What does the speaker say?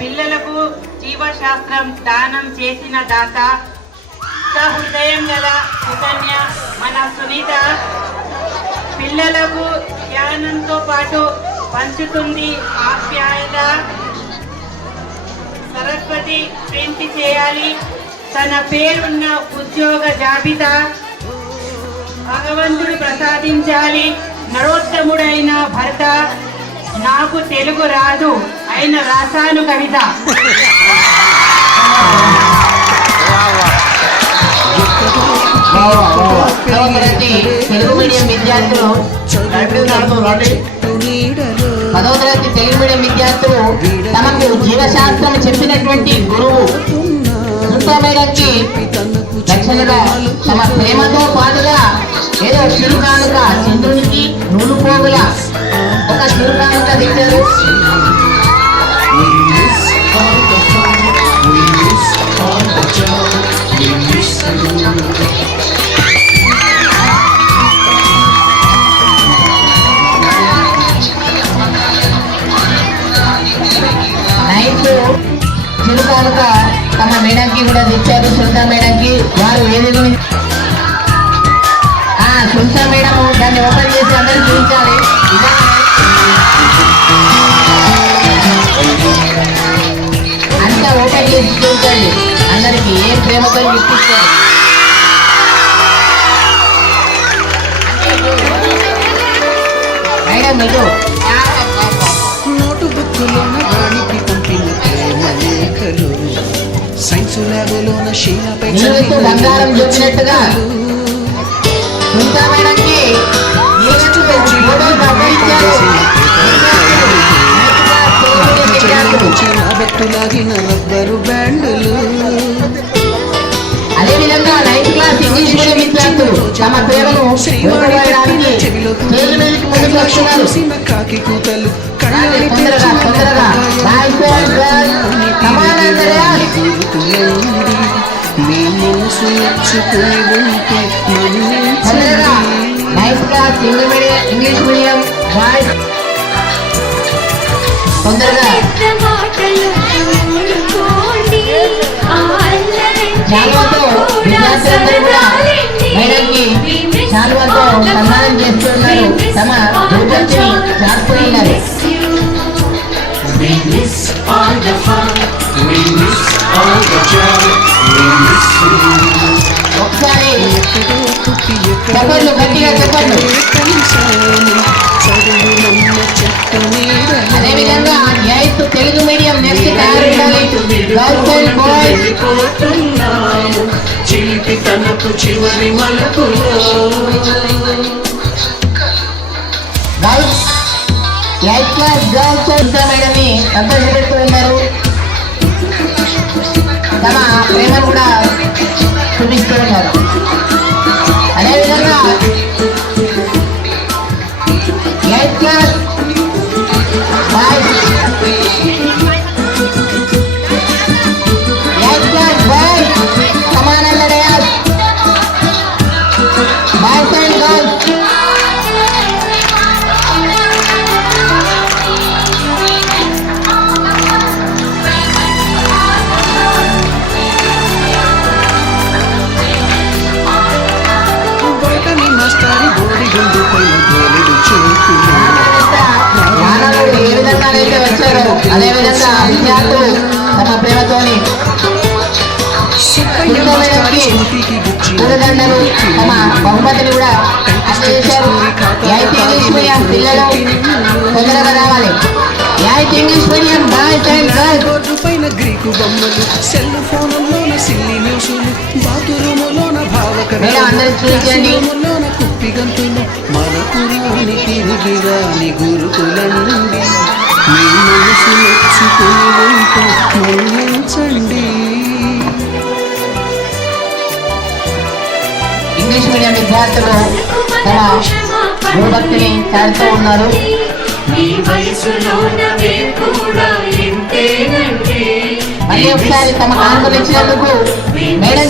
పిల్లలకు జీవశాస్త్రం దానం చేసిన దాత హృదయం గల సుకన్య మన సునీత పిల్లలకు జ్ఞానంతో పాటు పంచుతుంది ఆప్యాయత. సరస్వతి ప్రింట్ చేయాలి తన పేరున్న ఉద్యోగ జాబితా. భగవంతుడు ప్రసాదించాలి నరోత్తముడైన భర్త. నాకు తెలుగు రాదు అయిన రాసాను కవిత. తెలుగు మీడియం విద్యార్థులు 10వ తరగతి తెలుగు మీడియం విద్యార్థులు తమకు జీవశాస్త్రం చెప్పినటువంటి గురువు సునీత మేడంకి లక్షలుగా తమ ప్రేమతో పాటుగా ఏదో చిరుకానుక చంద్రునికి నూలు పోగుల ఒక చిరుకానుక దిక్కారు. చిరుకానుక తమ మేడంకి కూడా తెచ్చారు. సునీత మేడంకి వారు ఏది సునీత మేడం దాన్ని ఓపెన్ చేసి అందరూ చూపించాలి. అంతా ఓపెన్ చేసి చూపించండి అందరికి ఏం ప్రేమతో ఇప్పించాలి. మేడం మీరు నోటు బుక్కులోన రాణికి పంపిన ప్రేమ లేఖలు సైన్స్ ల్యాబులోన షీలాపై బంగారం చెప్పినట్టుగా బెట్టులాగిన రబ్బరు బ్యాండులు. అదేవిధంగా 9th క్లాస్ ఇంగ్లీష్ మీడియం విద్యార్థులు తమ ప్రేమను చూసిన కాకి కూతలు మీ మనసు నచ్చుకుని ఉంటే 9th క్లాస్ ఇంగ్లీష్ మీడియం తొందరగా శాలువాతో విద్యార్థులందరూ కూడా మేడంకి శాలువాతో సన్మానం చేస్తున్నారు. తమ గురుపంచిని చాటుతున్నారు. ఒకసారి చెప్పండి గట్టిగా చెప్పండి. అదేవిధంగా 8th తెలుగు మీడియం నెక్స్ట్ తయారు గర్ల్స్ అండ్ బాయ్స్ చివరి మలుపులో 8th క్లాస్ గర్ల్స్ మేడంని సంతోషపెడుతూ ఉన్నారు. తమ ప్రేమను కూడా చూపిస్తూ ఉన్నారు. అదేవిధంగా 8th class boys 8th class boys సమానంగా బాయ్స్ అండ్ గర్ల్స్ ఏ విధంగా అయితే వచ్చారో అదేవిధంగా విద్యార్థులు తమ ప్రేమతోని పూలదండలు తమ బహుమతిని కూడా అందజేశారు. 8th ఇంగ్లీష్ మీడియం పిల్లలు తొందరగా రావాలి. 8th English medium boys and girls పైన గ్రీకు బొమ్మలు సెల్ ఫోన్లోన సిల్లి న్యూసులు బాతురూములోన భావకలోన కుప్పి గంతులు మన పురాణి తిరిగి రాని గురుకులండి మీ మనసు నచ్చుకుని ఉంటే మన్నించండి. ఇంగ్లీష్ మీడియం విద్యార్థులు తమ గురుభక్తిని చాటుతూ ఉన్నారు. మళ్ళీ ఒకసారి తమ కానుకలు ఇచ్చినందుకు మేడం